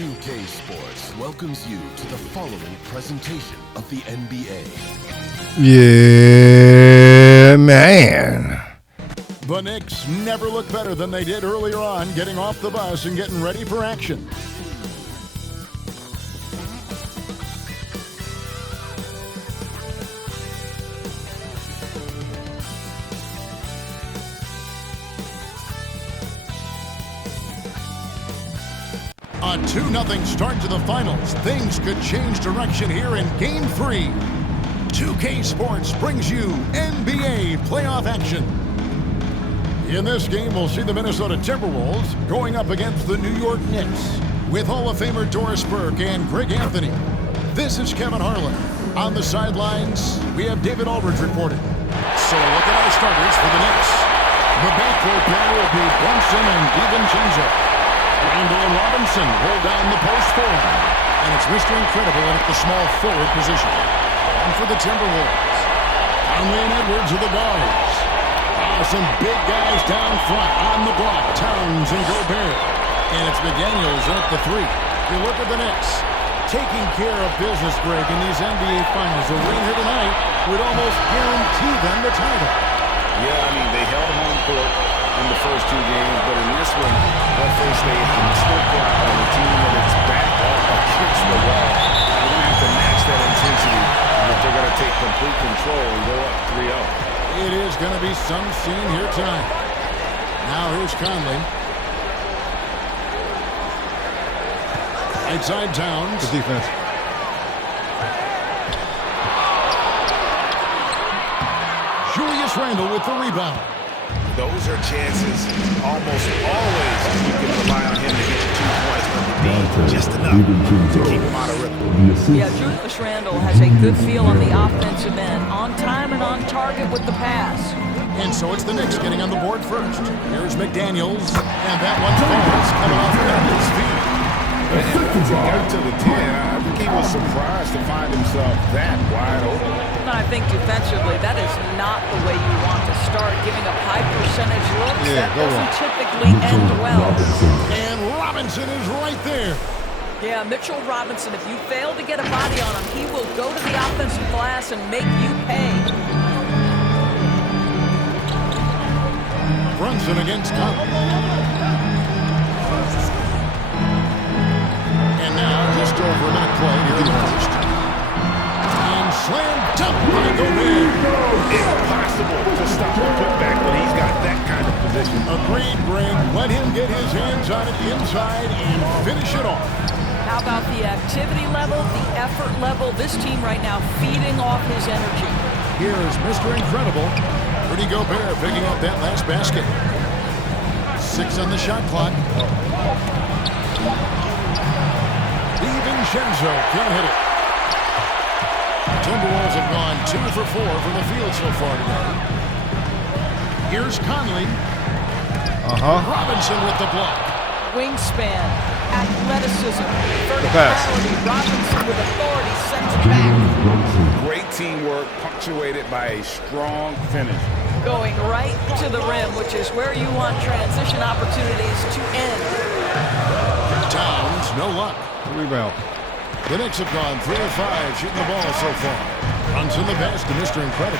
2K Sports welcomes you to the following presentation of the NBA. Yeah, man. The Knicks never look better than they did earlier on, getting off the bus and getting ready for action. A 2-0 start to the finals. Things could change direction here in Game 3. 2K Sports brings you NBA playoff action. In this game, we'll see the Minnesota Timberwolves going up against the New York Knicks with Hall of Famer Doris Burke and Greg Anthony. This is Kevin Harlan. On the sidelines, we have David Aldridge reporting. So look at our starters for the Knicks. The backcourt pair will be Brunson and DiVincenzo. Randall and Robinson hold down the post for him. And it's Mr. Incredible at the small forward position. And for the Timberwolves, Conley and Edwards are the guards. Some big guys down front on the block, Towns and Gobert. And it's McDaniels at the 3. You look at the Knicks, taking care of business, Greg, in these NBA Finals. A win here tonight would almost guarantee them the title. Yeah, I mean, they held home court in the first 2 games, but in this one, they'll face a hostile crowd and a team that is back up against the wall. They're going to have to match that intensity if they're going to take complete control and go up 3-0. It is going to be some scene here tonight. Now here's Conley. Outside Towns. Good defense. Julius Randle with the rebound. Those are chances almost always you can rely on him to get you 2 points, but the D just enough to keep him out of rhythm. Yeah, Julius Randle has a good feel on the offensive end, on time and on target with the pass. And so it's the Knicks getting on the board first. Here's McDaniels, and that one falls, coming off Conley's feet. Once he got to the 10, I think he was surprised to find himself that wide open. I think defensively, that is not the way you want to start, giving up high percentage looks. Yeah, that doesn't typically end well. And Robinson is right there. Yeah, Mitchell Robinson, if you fail to get a body on him, he will go to the offensive glass and make you pay. Brunson against Conley. And now, just over a minute played here in the first. And slam dunk by Gobert. Impossible to stop the putback when he's got that kind of position. Agreed, Greg. Let him get his hands on it inside and finish it off. How about the activity level, the effort level? This team right now feeding off his energy. Here's Mr. Incredible. Rudy Gobert picking up that last basket. 6 on the shot clock. DiVincenzo can't hit it. The Timberwolves have gone 2 for 4 from the field so far today. Here's Conley. Robinson with the block. Wingspan, athleticism, pass. verticality. Robinson with authority sends it back. Great teamwork punctuated by a strong finish. Going right to the rim, which is where you want transition opportunities to end. Towns, no luck. Rebound. The Knicks have gone 3 of 5 shooting the ball so far. Runs in the pass to Mr. Incredible.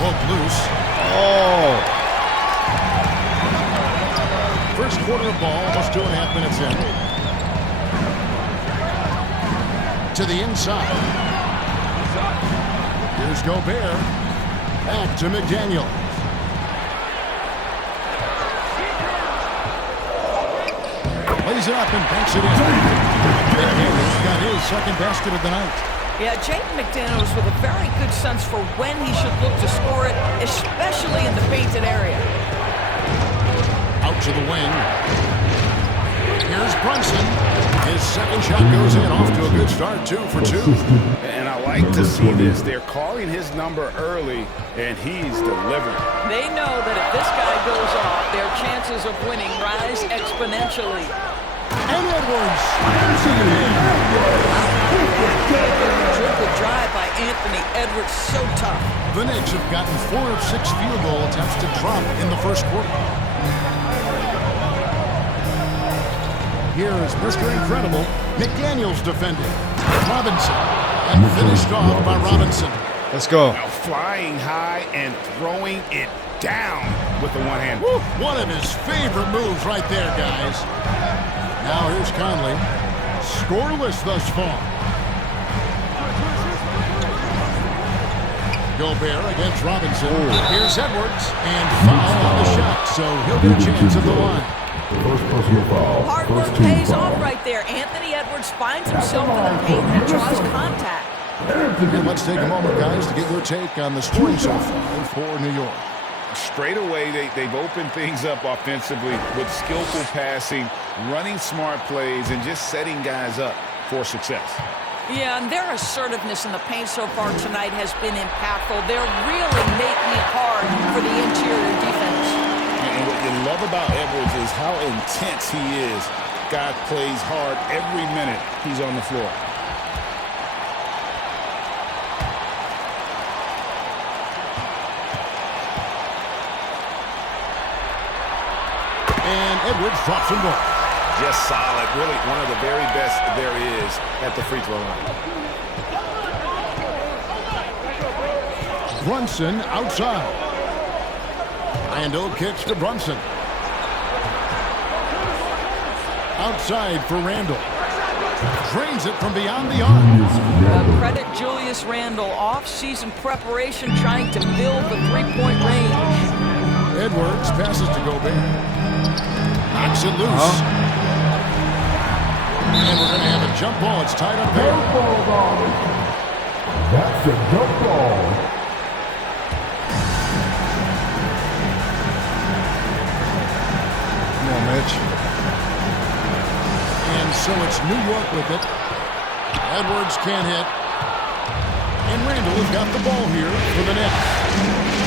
Pulled loose. Oh. First quarter of ball, almost 2.5 minutes in. To the inside. Here's Gobert. Back to McDaniel. Lays it up and banks it in. McDaniels got his second basket of the night. Yeah, Jaden McDaniels with a very good sense for when he should look to score it, especially in the painted area. Out to the wing. Here's Brunson. His second shot goes in, off to a good start, 2 for 2. And I like to see this. They're calling his number early, and he's delivering. They know that if this guy goes off, their chances of winning rise exponentially. And Edwards slams it in. Triple drive by Anthony Edwards, so tough. The Knicks have gotten 4 of 6 field goal attempts to drop in the first quarter. Here's Mr. Incredible, McDaniels defending. Robinson, and finished off by Robinson. Let's go. Now flying high and throwing it down with the one hand. Woo, one of his favorite moves right there, guys. Now here's Conley. Scoreless thus far. Gobert against Robinson. Here's Edwards, and foul on the shot, so he'll get a chance at the line. First personal foul. Hard work pays off right there. Anthony Edwards finds himself in the paint and draws contact. And let's take a moment, guys, to get your take on the scoring so far for New York. Straight away, they've opened things up offensively with skillful passing, running smart plays, and just setting guys up for success. Yeah, and their assertiveness in the paint so far tonight has been impactful. They're really making it hard for the interior defense. And what you love about Edwards is how intense he is. Guy plays hard every minute he's on the floor. And Edwards drops them both. Just solid. Really one of the very best there is at the free throw line. Brunson outside. Randall kicks to Brunson. Outside for Randall. Drains it from beyond the arc. Credit Julius Randle. Off-season preparation trying to build the three-point range. Edwards passes to Gobert. Knocks it loose. And we're going to have a jump ball. It's tied up there. That's a jump ball. Come on, Mitch. And so it's New York with it. Edwards can't hit. And Randall has got the ball here for the Knicks.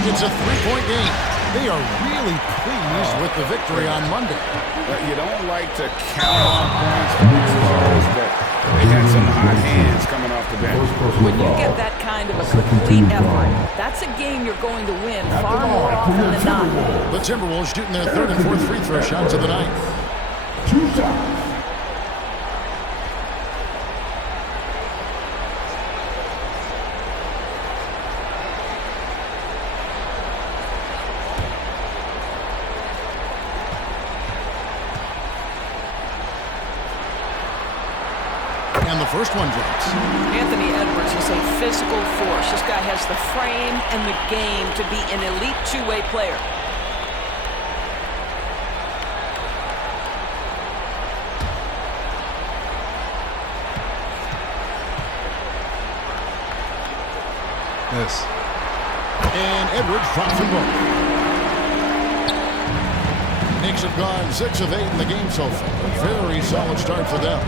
It's a three-point game. They are really pleased with the victory on Monday. But you don't like to count on points to lose, but they had some hot hands coming off the bench. When you get that kind of a complete effort, that's a game you're going to win far more often than not. The Timberwolves shooting their third and fourth free throw shots of the night. 2 shots. And the first one drops. Anthony Edwards is a physical force. This guy has the frame and the game to be an elite two-way player. Yes. And Edwards drops them both. Knicks have gone 6 of 8 in the game so far. A very solid start for them.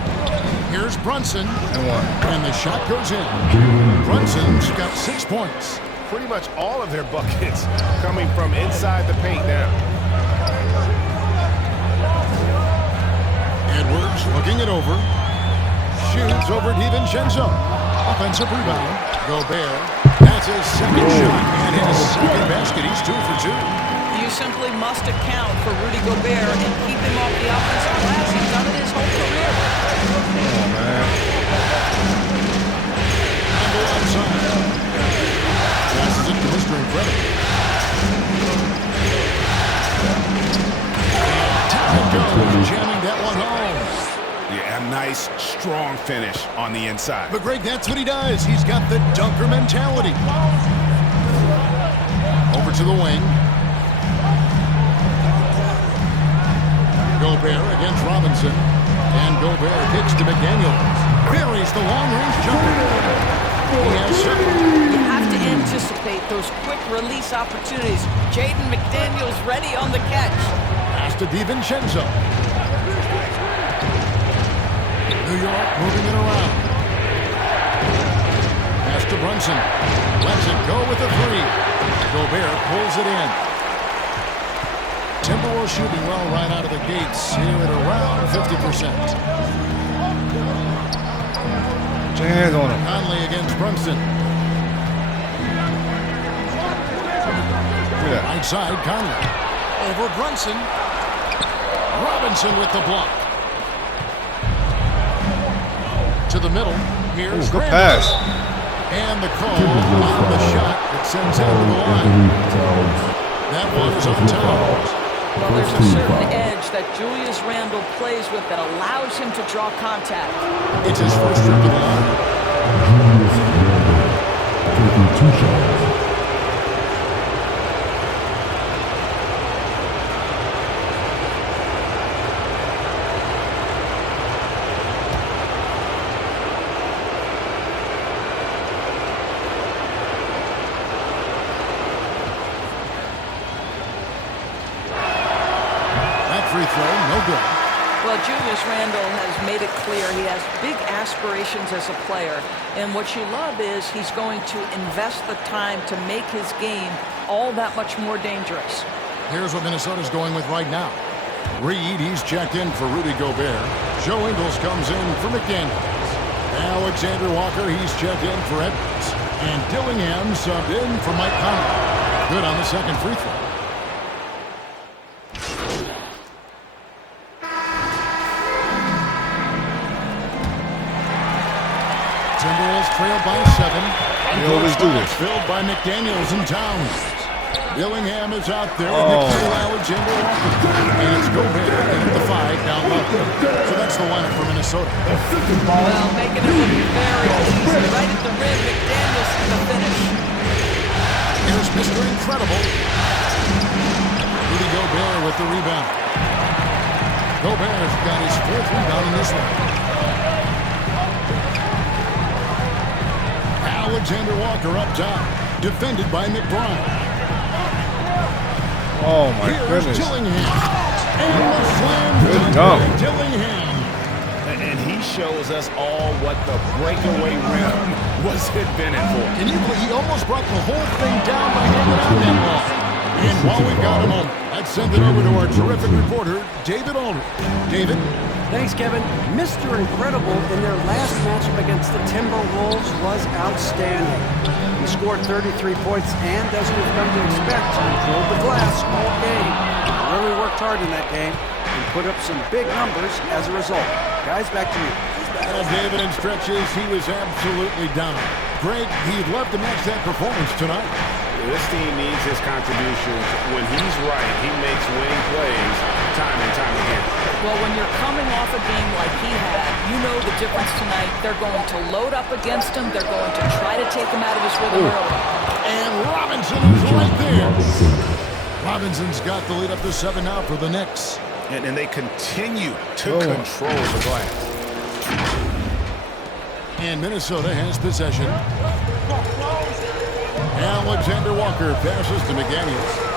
Here's Brunson. And one. And the shot goes in. Brunson's got 6 points. Pretty much all of their buckets coming from inside the paint now. Edwards looking it over. Shoots over DiVincenzo. Offensive rebound. Gobert. That's his second shot. And his second basket. He's 2 for 2. You simply must account for Rudy Gobert and keep him off the offensive glass. He's done it his whole career. Come on, man. And go outside. Passes it to Mr. Incredible. And down it goes, jamming that one home. Yeah, a nice, strong finish on the inside. But Greg, that's what he does. He's got the dunker mentality. Over to the wing. Gobert against Robinson. And Gobert kicks to McDaniels. Buries the long-range jumper. He has 7. You have to anticipate those quick release opportunities. Jaden McDaniels ready on the catch. Pass to DiVincenzo. New York moving it around. Pass to Brunson. Lets it go with a 3. Gobert pulls it in. Timberwolves shooting well right out of the gates here at around 50%. Put your hands on him. Conley against Brunson. Look at that. Right side, Conley. Over Brunson. Robinson with the block. To the middle. Here's Good Randall. pass. And the call on the shot that sends him to the line. That one is on Towns. Well, there's a certain edge that Julius Randle plays with that allows him to draw contact. It's his first trip to the line. Taking 2 shots. Free throw, no good. Well, Julius Randle has made it clear he has big aspirations as a player. And what you love is he's going to invest the time to make his game all that much more dangerous. Here's what Minnesota's going with right now. Reed, he's checked in for Rudy Gobert. Joe Ingles comes in for McDaniels. Alexander Walker, he's checked in for Edwards. And Dillingham subbed in for Mike Conley. Good on the second free throw. Timberwolves trail by 7. They always do this. Filled by McDaniels and Towns. Dillingham is out there with Alexander Walker. And it's Gobert at the 5 down low. So that's the lineup for Minnesota. Well, making it look very easy. Right at the rim, McDaniels in the finish. Here's Mr. Incredible. Rudy Gobert with the rebound. Gobert's got his 4th rebound in this one. Alexander Walker up top, defended by McBride. Oh my Here's goodness. Dillingham. And the slam Good dunk dunk. by Dillingham. And he shows us all what the breakaway rim was invented for. Can you believe he almost brought the whole thing down by hanging out that long? And while we've got a moment, let's send it over to our terrific reporter, David Aldridge. David? Thanks, Kevin. Mr. Incredible in their last matchup against the Timberwolves was outstanding. He scored 33 points and, as we've come to expect, controlled the glass all game. He really worked hard in that game and put up some big numbers as a result. Guys, back to you. Well, David, in stretches, he was absolutely dominant. Greg, he'd love to match that performance tonight. This team needs his contributions. When he's right, he makes winning plays time and time again. Well, when you're coming off a game like he had, you know the difference tonight. They're going to load up against him. They're going to try to take him out of his rhythm early. And Robinson is right there. Robinson's got the lead up to 7 now for the Knicks. And they continue to control the glass. And Minnesota has possession. Alexander Walker passes to McDaniels.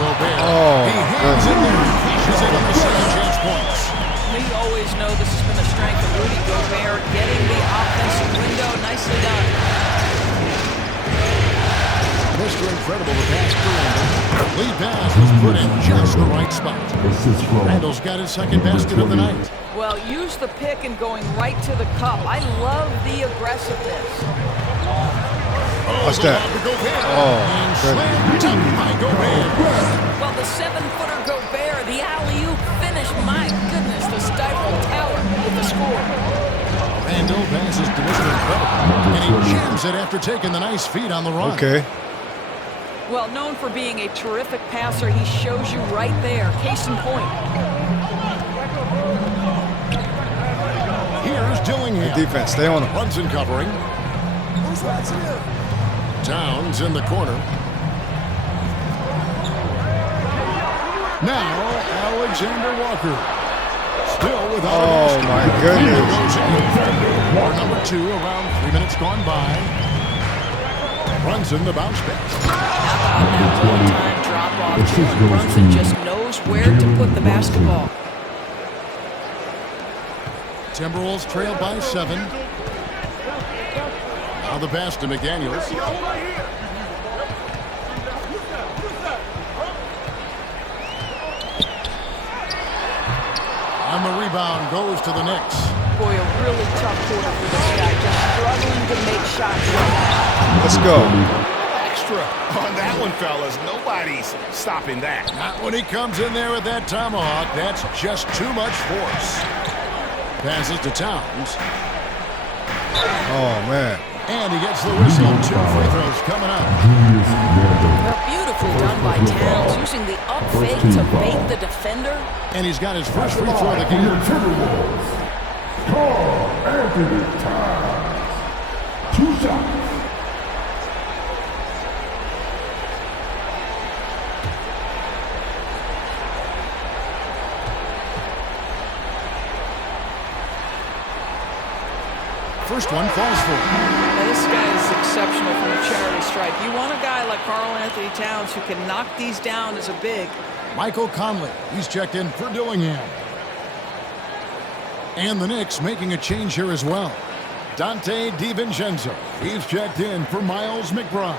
Gobert. He hands it there. Cashes in on the second chance points. We always know this has been a strength of Rudy Gobert, getting the offensive window. Nicely done. Mr. Incredible, the pass to Randall. Lead pass was put in just the right spot. Randall's got his second basket of the night. Well, use the pick and going right to the cup. I love the aggressiveness. What's that? And slammed down by Gobert. Well, the 7-footer Gobert, the alley-oop finish. My goodness, the Stifle Tower with the score. Randall passes to Mr. Incredible. And he jams it after taking the nice feed on the run. Okay. Well, known for being a terrific passer, he shows you right there. Case in point. Here's Dillingham. Good defense. Stay on him. Brunson covering. Towns in the corner. Now, Alexander Walker. Still without a basket. My goodness. For number 2, around 3 minutes gone by. Brunson, the bounce pass. How about that one-time drop-off? Jalen Brunson just knows where to put the basketball. Timberwolves trail by 7. Now the pass to McDaniels. And the rebound goes to the Knicks. Boy, a really tough quarter for this guy. Just struggling to make shots right now. Let's go. Extra extra. On that one, fellas, nobody's stopping that. Not when he comes in there with that tomahawk. That's just too much force. Passes to Towns. Oh, man. And he gets the whistle. 2 free throws coming up. Well, beautifully done by Towns, using the up fake to bait the defender. And he's got his first free throw of the game. Timberwolves. Carl Anthony Towns. 2 shots. First one falls for him. Now, this guy is exceptional from a charity stripe. You want a guy like Karl Anthony Towns who can knock these down as a big. Michael Conley, he's checked in for Dillingham. And the Knicks making a change here as well. Dante DiVincenzo, he's checked in for Miles McBride.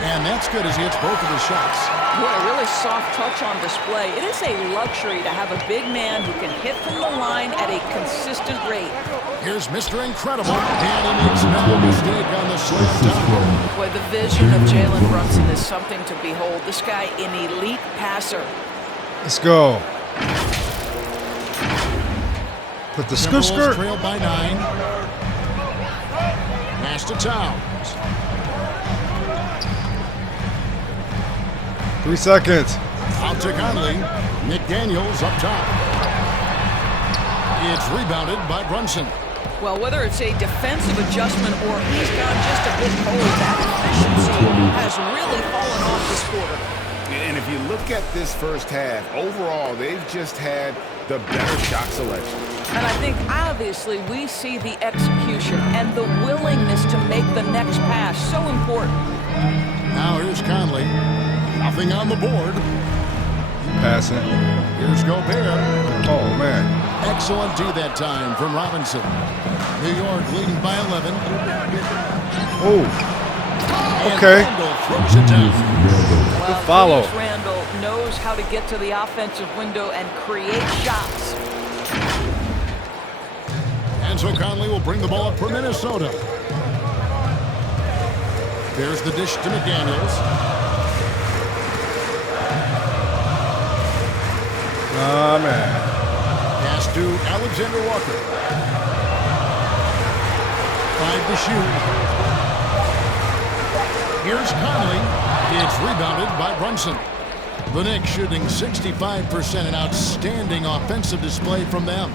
And that's good as he hits both of his shots. Boy, a really soft touch on display. It is a luxury to have a big man who can hit from the line at a consistent rate. Here's Mr. Incredible, and he makes no mistake on the slam dunk. Boy, the vision of Jalen Brunson is something to behold. This guy, an elite passer. Let's go. Put the skirt. Timberwolves trailed by 9. Pass to Towns. 3 seconds. Out to Conley. McDaniels up top. It's rebounded by Brunson. Well, whether it's a defensive adjustment or he's gone just a bit cold, that efficiency has really fallen off this quarter. And if you look at this first half, overall, they've just had the better shot selection. And I think, obviously, we see the execution and the willingness to make the next pass so important. Now here's Conley. Nothing on the board. Passing. Here's Gobert. Oh, man. Excellent D that time from Robinson. New York leading by 11. Oh. And Okay. Randall throws it down. Well, follow. Julius Randle knows how to get to the offensive window and create shots. And so Conley will bring the ball up for Minnesota. There's the dish to McDaniels. Ah, man. Pass to Alexander Walker. 5 to shoot. Here's Conley. It's rebounded by Brunson. The Knicks shooting 65%, an outstanding offensive display from them.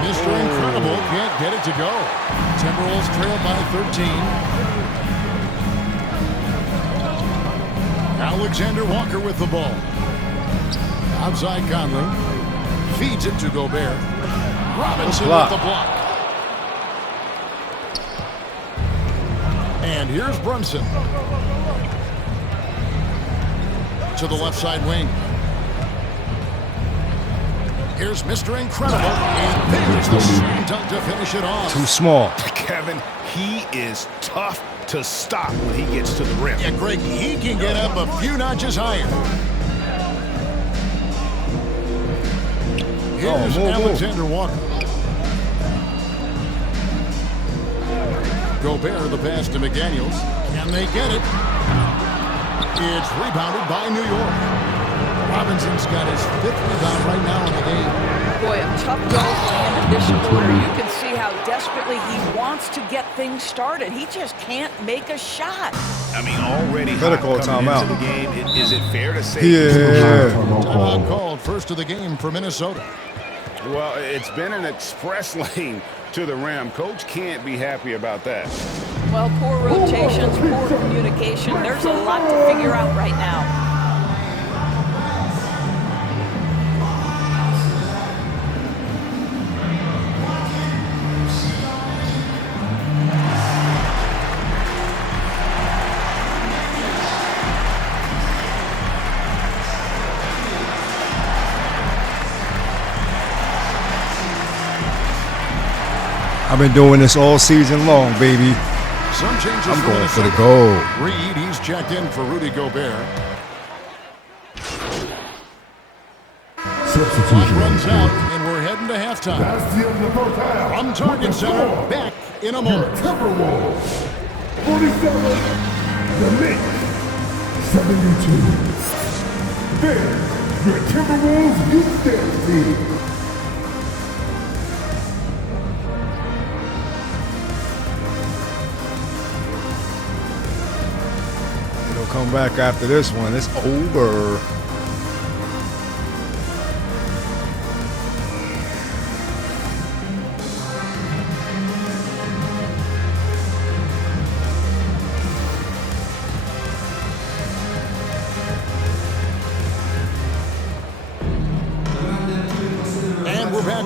Mr. Incredible can't get it to go. Timberwolves trail by 13. Alexander Walker with the ball. Outside Conley. Feeds it to Gobert. Robinson with the block. And here's Brunson. To the left side wing. Here's Mr. Incredible. And there's the slam dunk to finish it off. Too small. Kevin, he is tough to stop when he gets to the rim. Yeah, Greg, he can get up a few notches higher. Here's Alexander Walker. Gobert, the pass to McDaniels. Can they get it? It's rebounded by New York. Robinson's got his 5th rebound right now in the game. Boy, a tough go for him in this quarter. You can see how desperately he wants to get things started. He just can't make a shot. I mean, already Better hot call coming timeout. into the game. Is it fair to say? Yeah. Timeout called, first of the game for Minnesota. Well, it's been an express lane to the rim. Coach can't be happy about that. Well, poor rotations, poor communication. There's a lot to figure out right now. I've been doing this all season long, baby. Some changes I'm for going for the Minnesota. goal. Reed, he's checked in for Rudy Gobert. Clock runs out, and we're heading to halftime. That's the end of the first half. From Target Center, back in a moment. Timberwolves 47, the Knicks 72. Then, your Timberwolves youth dance team. It'll come back after this one. It's over.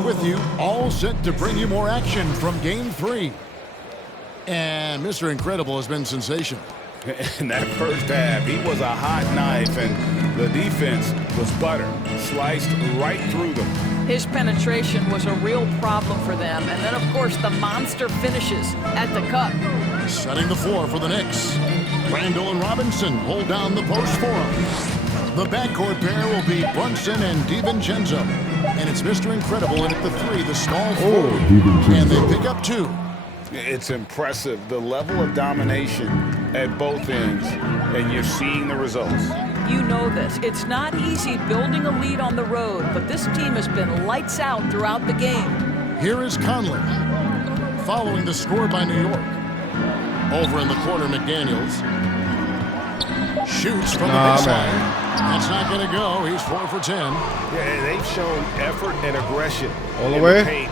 With you, all set to bring you more action from Game 3. And Mr. Incredible has been sensational. In that first half, he was a hot knife, and the defense was butter, sliced right through them. His penetration was a real problem for them. And then, of course, the monster finishes at the cup. Setting the floor for the Knicks. Randall and Robinson hold down the post for him. The backcourt pair will be Brunson and DiVincenzo. And it's Mr. Incredible in at the 3, the small forward. And they pick up 2. It's impressive, the level of domination at both ends, and you're seeing the results. You know this. It's not easy building a lead on the road, but this team has been lights out throughout the game. Here is Conley, following the score by New York. Over in the corner, McDaniels. Shoots from the baseline. That's not going to go. He's 4 for 10. Yeah, they've shown effort and aggression. All the way? Really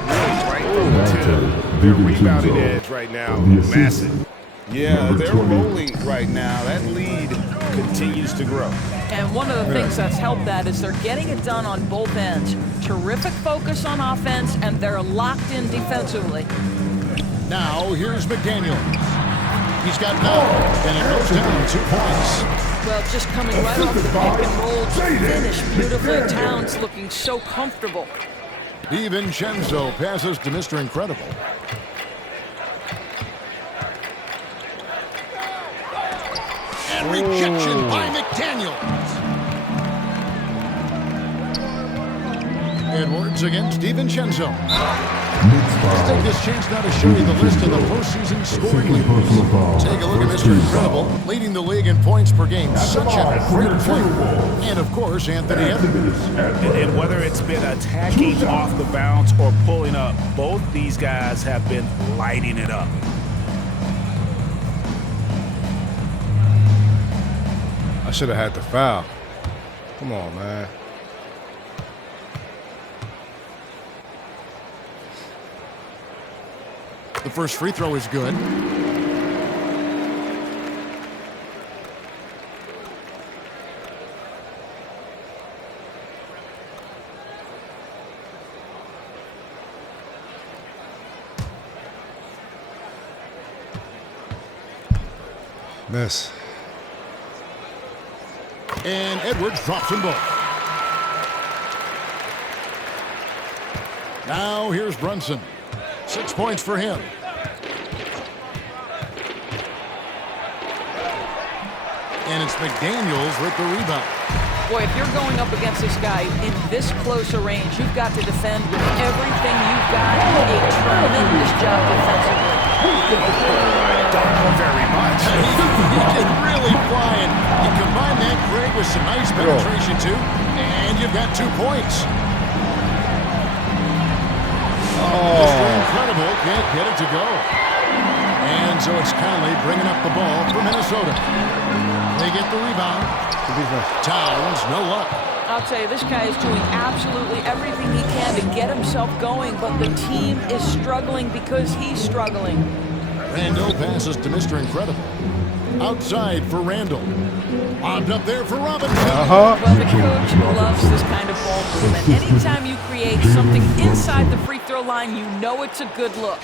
right through the 2. Their rebounding edge right now, massive. Yeah, they're rolling right now. That lead continues to grow. And one of the things that's helped that is they're getting it done on both ends. Terrific focus on offense, and they're locked in defensively. Now, here's McDaniels. He's got 9, and it goes down 2 points. Well, just coming right off the pick and roll to finish beautifully. Towns looking so comfortable. DiVincenzo passes to Mr. Incredible. And rejection by McDaniels. Edwards against DiVincenzo. Let's take this chance now to show you the list of the postseason scoring leaders. Take a look at Mr. Incredible, leading the league in points per game. Such a great player. And, of course, Anthony Edwards. And whether it's been attacking off the bounce or pulling up, both these guys have been lighting it up. I should have had the foul. Come on, man. The first free throw is good. Miss. And Edwards drops them both. Now here's Brunson. 6 points for him. And it's McDaniels with the rebound. Boy, if you're going up against this guy in this close a range, you've got to defend with everything you've got. A tremendous job defensively. Don't know very much. He can really fly, and you combine that, Greg, with some nice penetration, too, and you've got 2 points. Mr. Incredible can't get it to go. And so it's Conley bringing up the ball for Minnesota. They get the rebound. Towns, no luck. I'll tell you, this guy is doing absolutely everything he can to get himself going, but the team is struggling because he's struggling. Randall passes to Mr. Incredible. Outside for Randall. Lobbed up there for Robinson. Well, the coach loves this kind of ball movement. Anytime you create something inside the free throw line, you know it's a good look.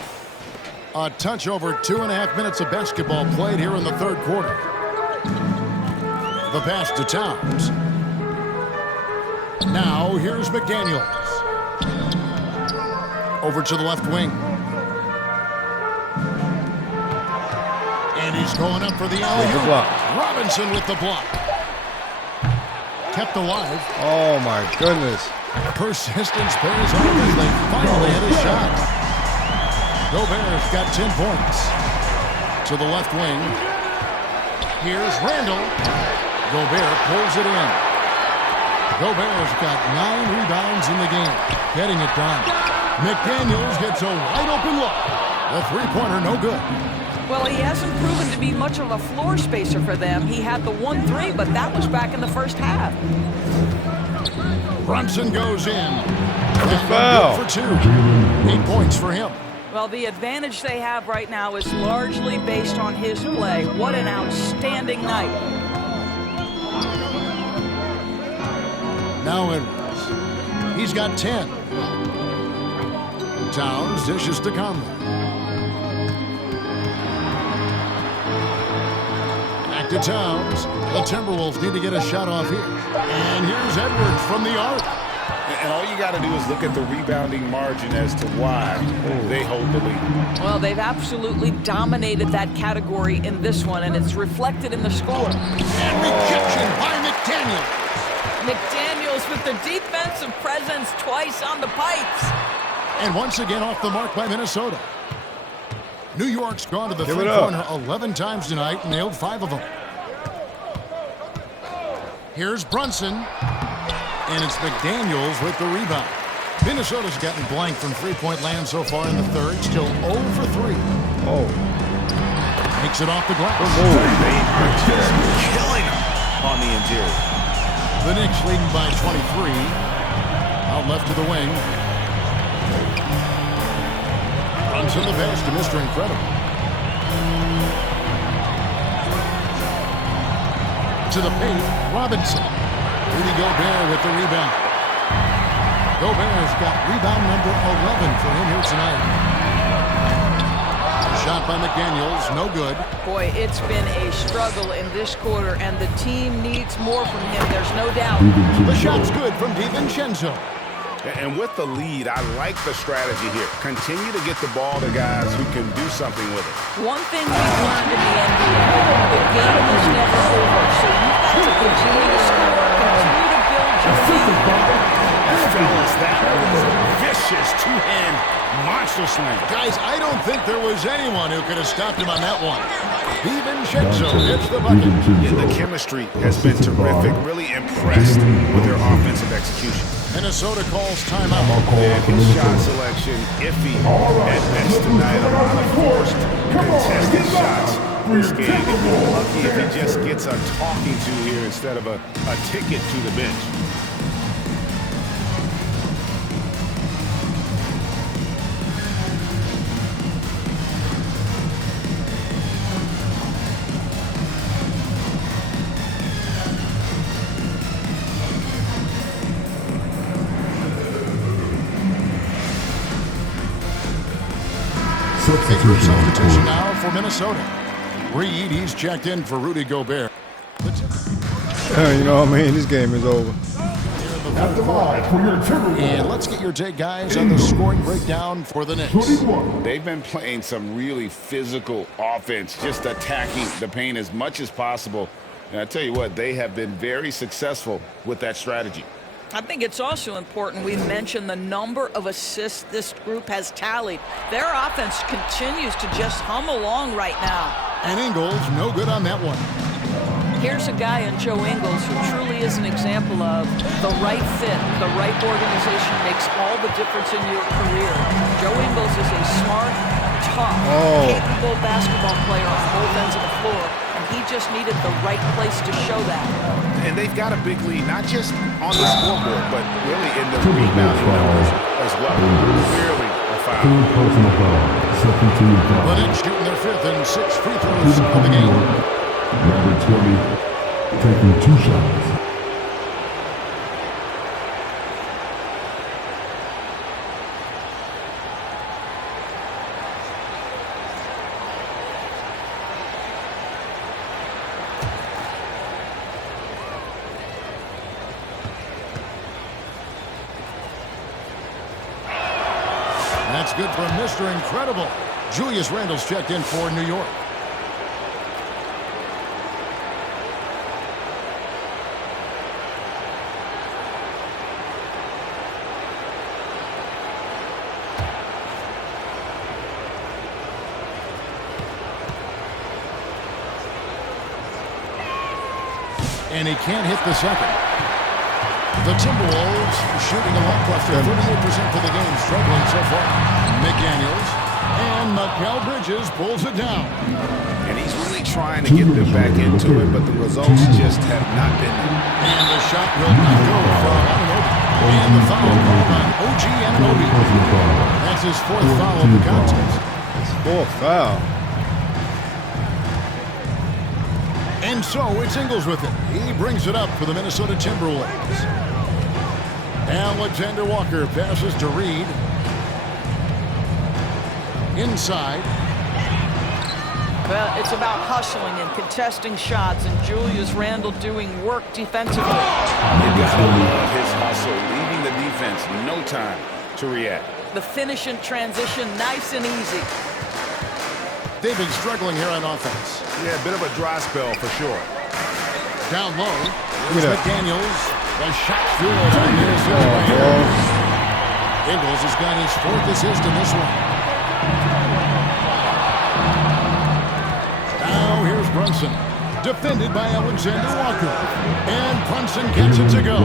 A touch over 2.5 minutes of basketball played here in the third quarter. The pass to Towns. Now here's McDaniels. Over to the left wing. And he's going up for the alley-oop. Robinson with the block. Kept alive. Oh, my goodness. Persistence pays off as they finally hit a shot. Gobert's got 10 points. To the left wing. Here's Randall. Gobert pulls it in. Gobert's got 9 rebounds in the game. Getting it done. McDaniels gets a wide open look. The three-pointer no good. Well, he hasn't proven to be much of a floor spacer for them. He had the 1-3, but that was back in the first half. Brunson goes in. The foul. Good for 2. 8 points for him. Well, the advantage they have right now is largely based on his play. What an outstanding night. Now Edwards. He's got 10. Towns dishes to Conley. Back to Towns. The Timberwolves need to get a shot off here. And here's Edwards from the arc. And all you got to do is look at the rebounding margin as to why they hold the lead. Well, they've absolutely dominated that category in this one, and it's reflected in the score. And rejection by McDaniels. McDaniels with the defensive presence twice on the pipes. And once again off the mark by Minnesota. New York's gone to the three-pointer 11 times tonight, nailed 5 of them. Here's Brunson. And it's McDaniels with the rebound. Minnesota's gotten blank from three-point land so far in the third. Still 0 for 3. Oh. Takes it off the glass. They are just killing them on the interior. The Knicks leading by 23. Out left to the wing. Runs in the pass to Mr. Incredible. To the paint, Robinson. Rudy Gobert with the rebound. Gobert's got rebound number 11 for him here tonight. Shot by McDaniels, no good. Boy, it's been a struggle in this quarter, and the team needs more from him, there's no doubt. The shot's good from DiVincenzo. And with the lead, I like the strategy here. Continue to get the ball to guys who can do something with it. One thing we've learned in the NBA, the game is never over, so you've got to continue to score, continue to build your lead. Fellas, that was a vicious two-hand monster slam. Guys, I don't think there was anyone who could have stopped him on that one. DiVincenzo hits the bucket. Yeah, the chemistry has been terrific. Really impressed with their offensive execution. Minnesota calls timeout. And his shot selection iffy at best tonight. A lot of forced, contested shots this game. He'll be lucky if he just gets a talking to here instead of a ticket to the bench. Substitution now for Minnesota. Reed, he's checked in for Rudy Gobert. You know what I mean? This game is over. At the line for your Timberwolves. And let's get your take, guys, on the scoring breakdown for the Knicks. 21. They've been playing some really physical offense, just attacking the paint as much as possible. And I tell you what, they have been very successful with that strategy. I think it's also important we mention the number of assists this group has tallied. Their offense continues to just hum along right now. And Ingles, no good on that one. Here's a guy in Joe Ingles who truly is an example of the right fit, the right organization makes all the difference in your career. Joe Ingles is a smart, tough, capable basketball player on both ends of the floor, and he just needed the right place to show that. And they've got a big lead, not just on the scoreboard, but really in the rebounding numbers as well. Clearly a foul. Personal foul. Second team foul. The Knicks shooting their 5th and 6th free throws of the game. Number 20, taking 2 shots. That's good for Mr. Incredible. Julius Randle's checked in for New York. And he can't hit the second. The Timberwolves shooting a lackluster 38% for the game, struggling so far. McDaniels and Mikal Bridges pulls it down. And he's really trying to get them back into it, but the results just have not been there. And the shot will not go from Anunoby. And the foul called on OG Anunoby. That's his fourth foul of the contest. It's fourth foul. And so it's Ingles with it. He brings it up for the Minnesota Timberwolves. Alexander Walker passes to Reed. Inside. Well, it's about hustling and contesting shots, and Julius Randle doing work defensively. You gotta love his hustle, leaving the defense no time to react. The finish in transition, nice and easy. They've been struggling here on offense. Yeah, a bit of a dry spell for sure. Down low. Look at that. McDaniels. The shot good on this. Ingles has got his fourth assist in this one. Now here's Brunson. Defended by Alexander Walker. And Brunson gets it to go.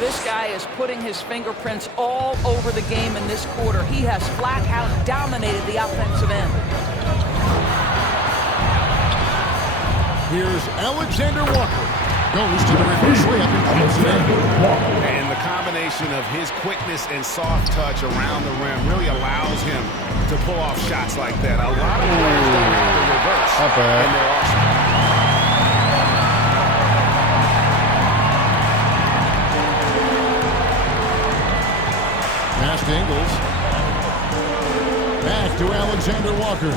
This guy is putting his fingerprints all over the game in this quarter. He has flat out dominated the offensive end. Here's Alexander Walker. Goes to the reverse layup and puts it in. And the combination of his quickness and soft touch around the rim really allows him to pull off shots like that. A lot of players don't have the reverse Not bad. in their arsenal. Pass to Ingles. Back to Alexander Walker.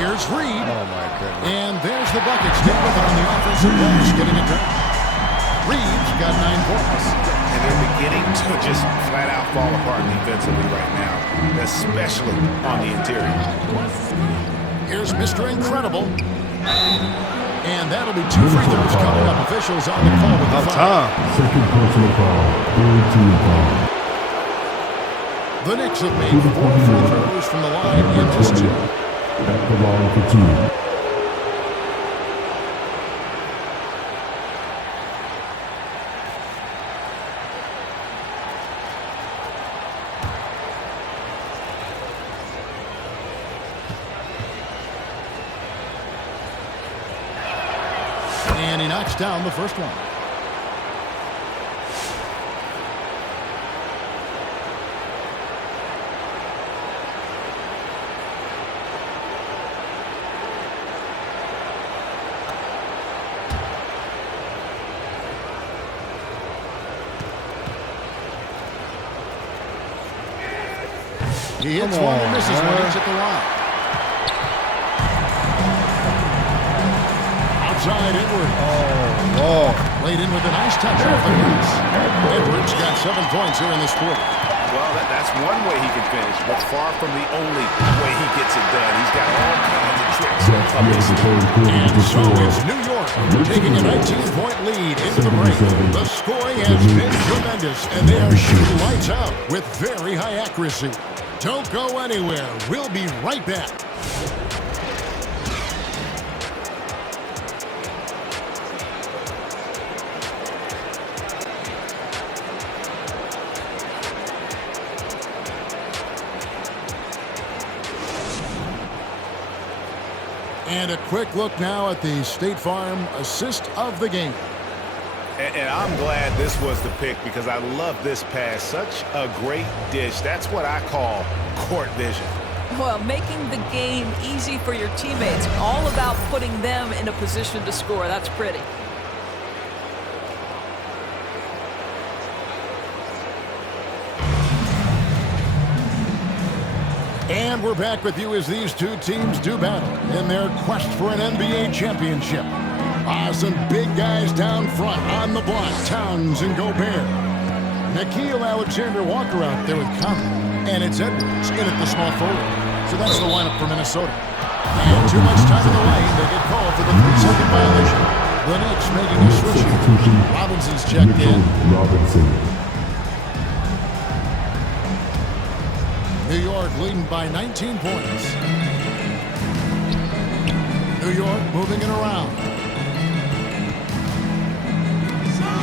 Here's Reed. Oh, my goodness. And there's the bucket. Stay with it on the offensive glass, getting it done. Reed's got 9 points. And they're beginning to just flat out fall apart defensively right now, especially on the interior. Here's Mr. Incredible. And that'll be 2 free throws coming up. Officials on the call with the foul. Second personal foul. Third team foul. The Knicks have made 4 free throws from the line in this 2. At the line for 2. And he knocks down the first one. He hits one and misses one each at the line. Outside Edwards. Oh. Laid in with a nice touch off the glass. Edwards got 7 points here in this quarter. Well, that's one way he can finish, but far from the only way he gets it done. He's got all kinds of tricks up his sleeve. And so it's New York taking a 19-point lead into the break. The scoring has been tremendous, and they are shooting lights out with very high accuracy. Don't go anywhere. We'll be right back. And a quick look now at the State Farm assist of the game. And I'm glad this was the pick because I love this pass. Such a great dish. That's what I call court vision. Well, making the game easy for your teammates. All about putting them in a position to score. That's pretty. And we're back with you as these two teams do battle in their quest for an NBA championship. Some big guys down front on the block. Towns and Gobert. Nickeil Alexander-Walker out there with Conley. And it's Edwards in at the small forward. So that's the lineup for Minnesota. And too much time in the lane. They get called for the 3-second violation. The Knicks making a switch here. Robinson's checked in. Robinson. New York leading by 19 points. New York moving it around.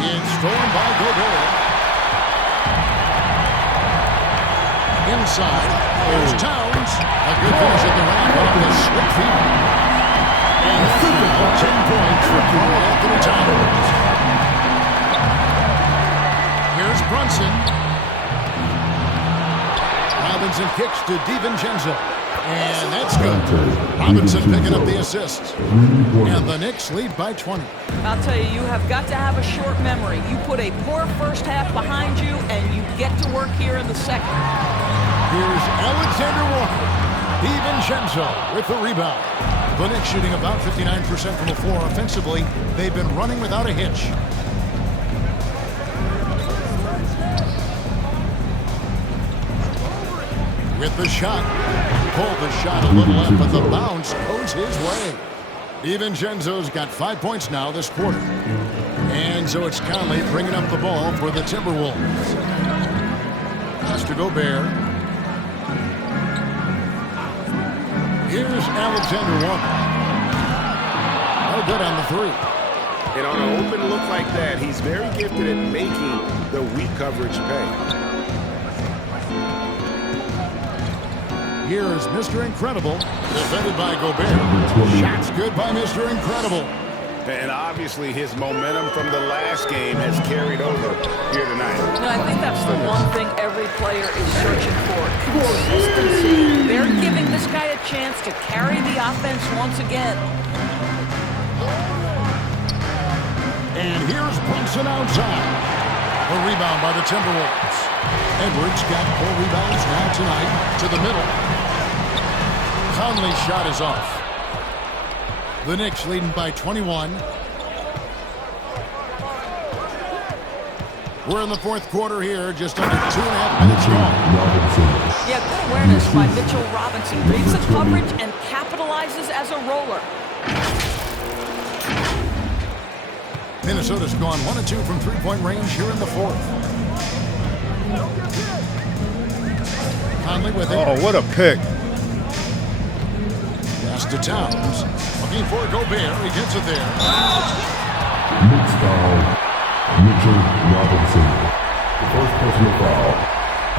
It's stolen by Gobert. Inside, there's Towns. A good finish at the rack off the slick feet. And that's 10 points for Karl Anthony Towns. Here's Brunson. Robinson kicks to DiVincenzo. And that's good. Robinson picking up the assist. And the Knicks lead by 20. I'll tell you, you have got to have a short memory. You put a poor first half behind you, and you get to work here in the second. Here's Alexander Walker. DiVincenzo with the rebound. The Knicks shooting about 59% from the floor offensively. They've been running without a hitch. With the shot. Pulled the shot a little up, but the bounce goes his way. DiVincenzo's got 5 points now this quarter. And so it's Conley bringing up the ball for the Timberwolves. Pass to Gobert. Here's Alexander Walker. No good on the three. And on an open look like that, he's very gifted at making the weak coverage pay. Here's Mr. Incredible, defended by Gobert. Shots good by Mr. Incredible. And obviously his momentum from the last game has carried over here tonight. And I think that's the one thing every player is searching for. Consistency. They're giving this guy a chance to carry the offense once again. And here's Brunson outside. A rebound by the Timberwolves. Edwards got 4 rebounds now tonight to the middle. Conley's shot is off. The Knicks leading by 21. We're in the fourth quarter here, just under 2.5 minutes gone. Yeah, good awareness by Mitchell Robinson. Reads the coverage and capitalizes as a roller. Minnesota's gone 1 of 2 from three-point range here in the fourth. Conley with it. Oh, what a pick. Pass to Towns. Looking for Gobert. He gets it there. Knicks foul. Mitchell Robinson. First personal foul.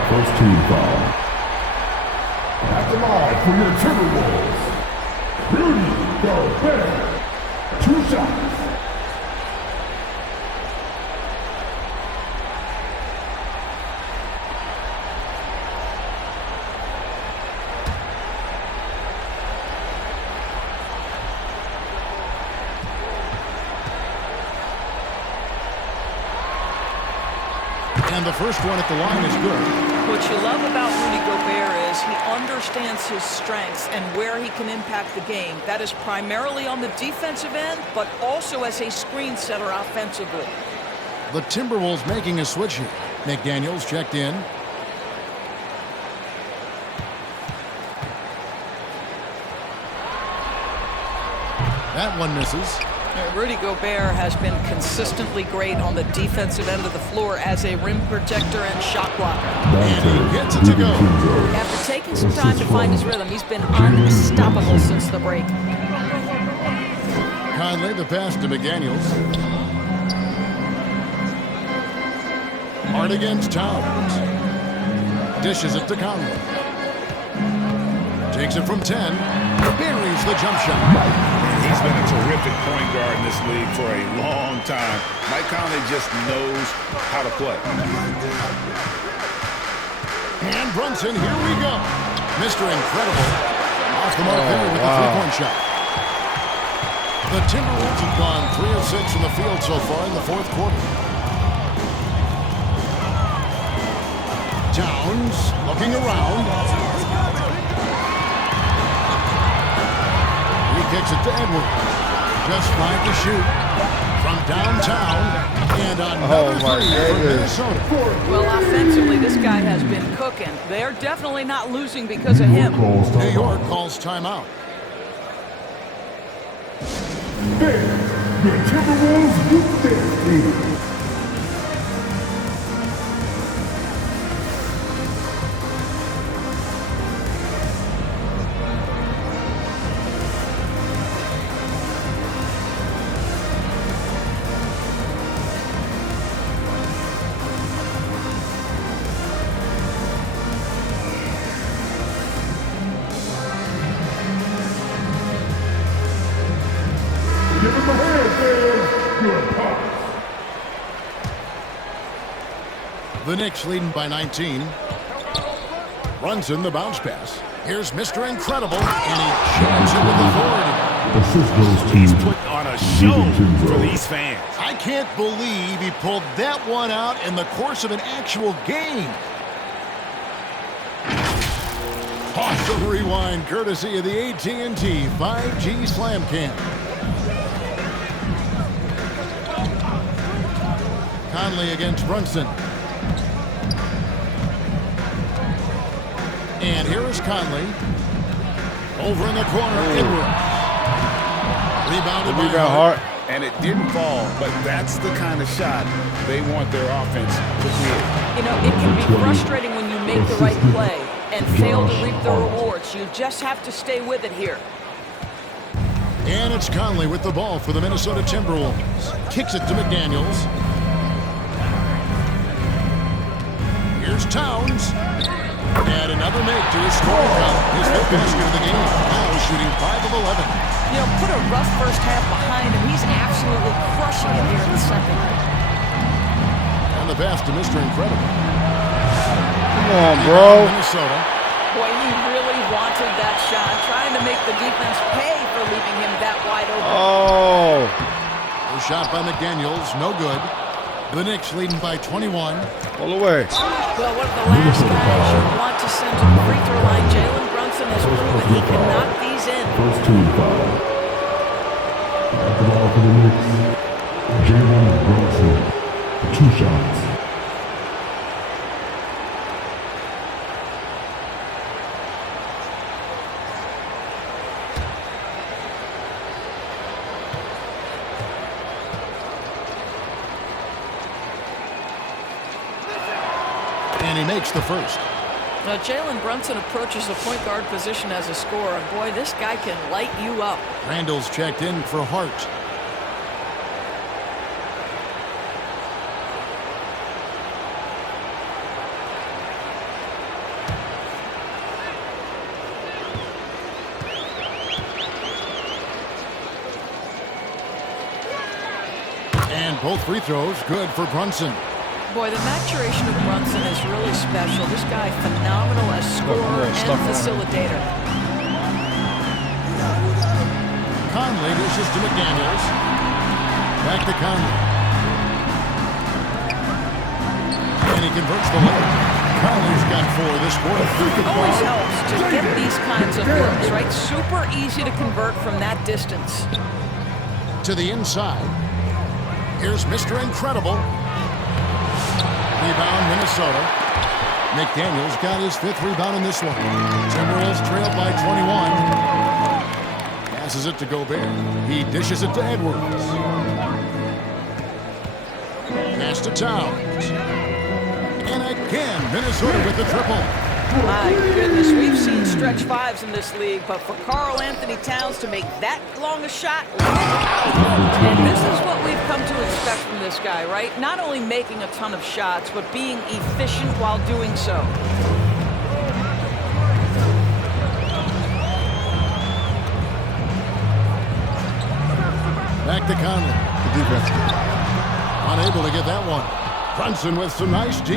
First team foul. At the line for your Timberwolves. Rudy Gobert. 2 shots. And the first one at the line is good. What you love about Rudy Gobert is he understands his strengths and where he can impact the game. That is primarily on the defensive end, but also as a screen setter offensively. The Timberwolves making a switch here. McDaniels checked in. That one misses. Rudy Gobert has been consistently great on the defensive end of the floor as a rim protector and shot blocker. And he gets it to go. After taking some time to find his rhythm, he's been unstoppable since the break. Conley, the pass to McDaniels. Hard against Towns. Dishes it to Conley. Takes it from 10. Buries the jump shot. He's been a terrific point guard in this league for a long time. Mike Conley just knows how to play. And Brunson, here we go. Mr. Incredible. Off the mark there with a three-point shot. The Timberwolves have gone 3 of 6 from the field so far in the fourth quarter. Towns looking around. He kicks it to Edwards. Just 5 to shoot from downtown. And another three for Minnesota. Well, offensively, this guy has been cooking. They're definitely not losing because of him. New York calls timeout. The Timberwolves youth dance team. The Knicks leading by 19. Brunson, the bounce pass. Here's Mr. Incredible, and he jams it with authority. Assist goes to He's put on a show for these fans. I can't believe he pulled that one out in the course of an actual game. Awesome rewind, courtesy of the AT&T 5G Slam Cam. Conley against Brunson. And here is Conley. Over in the corner, Edwards. Rebounded by Hart. And it didn't fall, but that's the kind of shot they want their offense to create. You know, it can be frustrating when you make the right play and fail to reap the rewards. You just have to stay with it here. And it's Conley with the ball for the Minnesota Timberwolves. Kicks it to McDaniels. Here's Towns. And another make to his scoring count. His fifth basket of the game. Now shooting 5 of 11. You know, put a rough first half behind him. He's absolutely crushing it here in the second. And the pass to Mr. Incredible. Come on, bro. Minnesota. Boy, he really wanted that shot, trying to make the defense pay for leaving him that wide open. Oh. The shot by McDaniels, no good. The Knicks leading by 21. All the way. Well, one of the last guys you want to send to the free throw line, Jalen Brunson has proven he can knock these in. First team foul. At the ball for the Knicks. Jalen Brunson. 2 shots. And he makes the first. Now, Jalen Brunson approaches the point guard position as a scorer. And boy, this guy can light you up. Randall's checked in for Hart. And both free throws good for Brunson. Boy, the maturation of Brunson is really special. This guy, phenomenal as scorer and facilitator. Conley dishes to McDaniels. Back to Conley. And he converts the layup. Conley's got 4 this quarter. Always helps to get these kinds of looks, right? Super easy to convert from that distance. To the inside. Here's Mr. Incredible. Rebound, Minnesota. McDaniels got his 5th rebound in this one. Timberwolves trail by 21. Passes it to Gobert. He dishes it to Edwards. Pass to Towns. And again, Minnesota with the triple. My goodness, we've seen stretch 5s in this league, but for Karl Anthony Towns to make that long a shot, and this is what we've come to expect from this guy, right? Not only making a ton of shots, but being efficient while doing so. Back to Conley. The defense. Unable to get that one. Brunson with some nice D.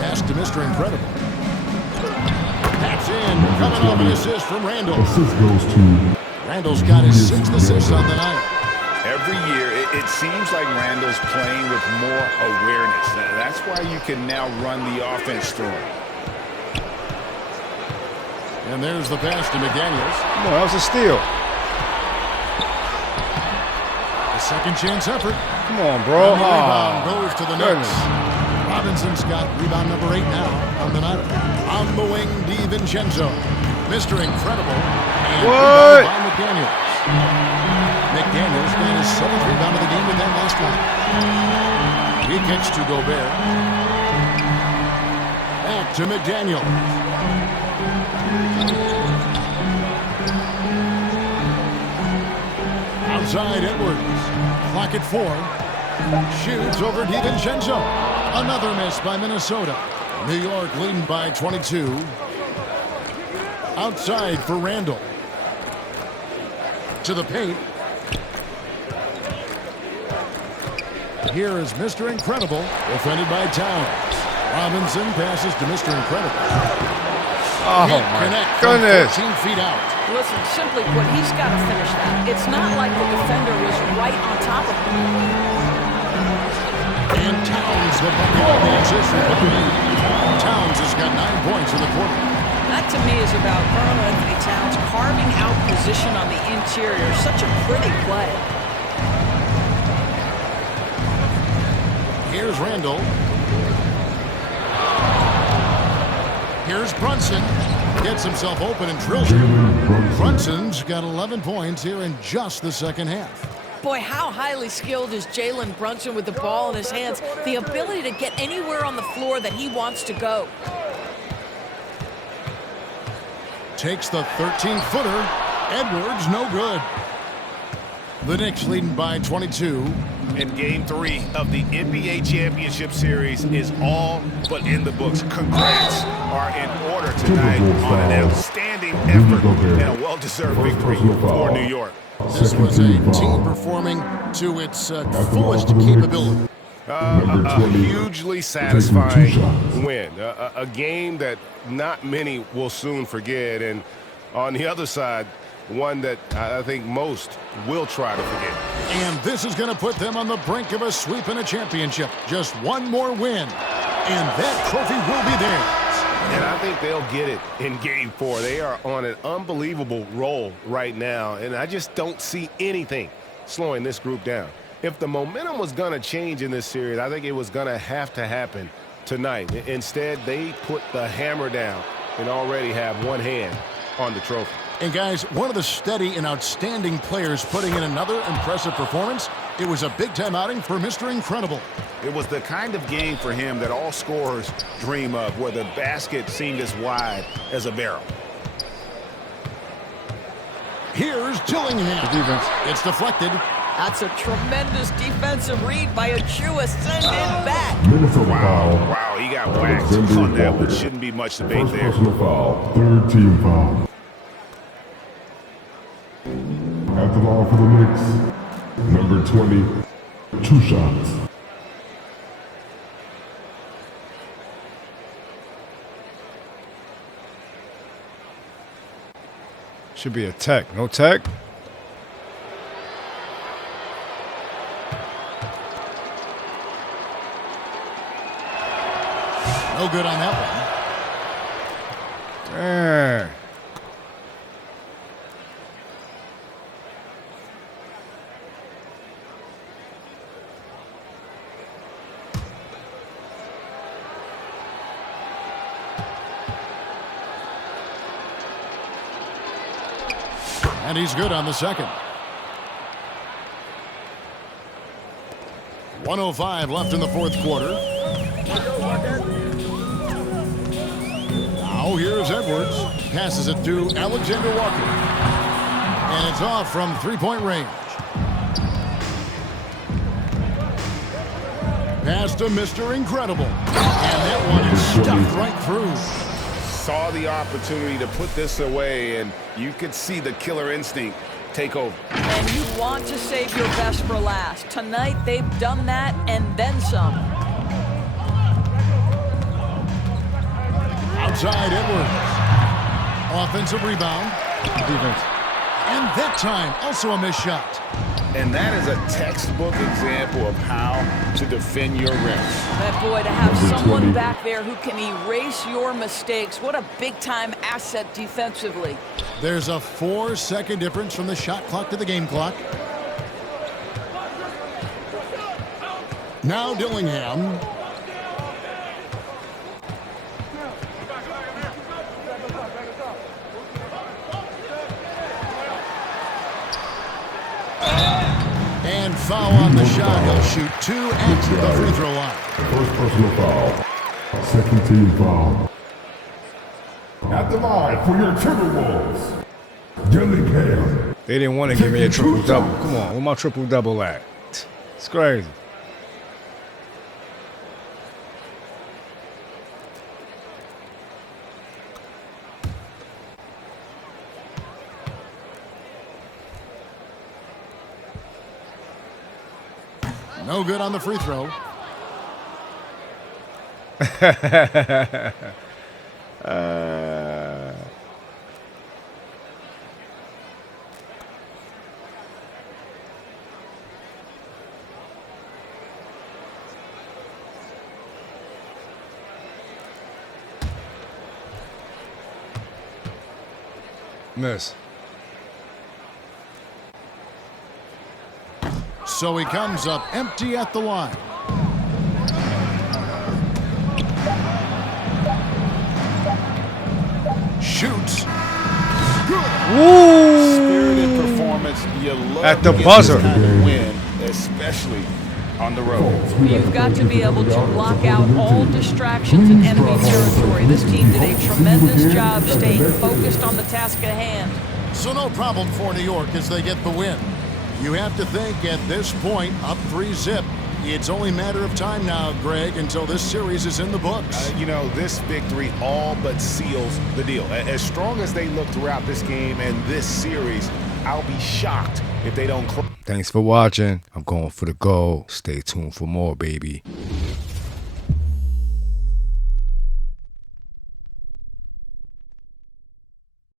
Pass to Mr. Incredible. That's in. Coming off an assist from Randall. Assist goes to Randall's got his 6th assist on the night. Every year, it seems like Randall's playing with more awareness. That's why you can now run the offense through him. And there's the pass to McDaniels. No, that was a steal. A second chance effort. Come on, bro. And the rebound goes to the Knicks. goodness. Robinson's got rebound number 8 now on the night. On the wing, DiVincenzo. Mr. Incredible. And What? rebound by McDaniels. McDaniels got his 7th rebound of the game with that last one. He kicks to Gobert. Back to McDaniels. Outside Edwards. Clock at 4. Shoots over DiVincenzo. Another miss by Minnesota. New York leading by 22. Outside for Randall. To the paint. Here is Mr. Incredible, defended by Towns. Robinson passes to Mr. Incredible. Oh, Can't my connect goodness. from 14 feet out. Listen, simply put, he's got to finish that. It's not like the defender was right on top of him. And Towns, the bucket on the assist. Towns has got 9 points in the quarter. That, to me, is about Karl Anthony Towns carving out position on the interior. Such a pretty play. Here's Randall. Here's Brunson. Gets himself open and drills it. Brunson's got 11 points here in just the second half. Boy, how highly skilled is Jalen Brunson with the ball in his hands. The ability to get anywhere on the floor that he wants to go. Takes the 13-footer. Edwards, no good. The Knicks leading by 22. And Game 3 of the NBA Championship Series is all but in the books. Congrats are in order tonight on an outstanding effort and a well-deserved victory for New York. This was a team performing to its fullest capability. A hugely satisfying win. A game that not many will soon forget. And on the other side, one that I think most will try to forget. And this is going to put them on the brink of a sweep and a championship. Just one more win, and that trophy will be theirs. And I think they'll get it in Game 4. They are on an unbelievable roll right now, and I just don't see anything slowing this group down. If the momentum was going to change in this series, I think it was going to have to happen tonight. Instead, they put the hammer down and already have one hand on the trophy. And guys, one of the steady and outstanding players putting in another impressive performance. It was a big-time outing for Mr. Incredible. It was the kind of game for him that all scorers dream of, where the basket seemed as wide as a barrel. Here's Dillingham. It's deflected. That's a tremendous defensive read by Achua. Send it back. Wow, he got whacked on that, which shouldn't be much debate there. Personal foul. Third team foul. At the line for the Knicks, number 20, 2 shots. Should be a tech. No tech? No good on that one. And he's good on the second. 1:05 left in the fourth quarter. Now here's Edwards. Passes it to Alexander Walker. And it's off from three-point range. Pass to Mr. Incredible. And that one is stuffed right through. Saw the opportunity to put this away, and you could see the killer instinct take over. And you want to save your best for last. Tonight, they've done that and then some. Outside Edwards. Offensive rebound. Defense. And that time, also a missed shot. And that is a textbook example of how to defend your rim. That boy, to have someone back there who can erase your mistakes. What a big-time asset defensively. There's a 4-second difference from the shot clock to the game clock. Now Dillingham. And foul on the shot. He'll shoot 2 at the free throw line. First personal foul. Second team foul. At the line for your Timberwolves, Dillingham. They didn't want to give me a triple-double. Come on, where my triple-double at? It's crazy. No good on the free throw. Miss. So he comes up empty at the line. Shoots. Good. Spirited performance. You love At the to get buzzer. this kind of win, especially on the road. You've got to be able to block out all distractions in enemy territory. This team did a tremendous job staying focused on the task at hand. So no problem for New York as they get the win. You have to think at this point, up 3-zip. It's only a matter of time now, Greg, until this series is in the books. You know, this victory all but seals the deal. As strong as they look throughout this game and this series, I'll be shocked if they don't close. Thanks for watching. I'm going for the goal. Stay tuned for more, baby.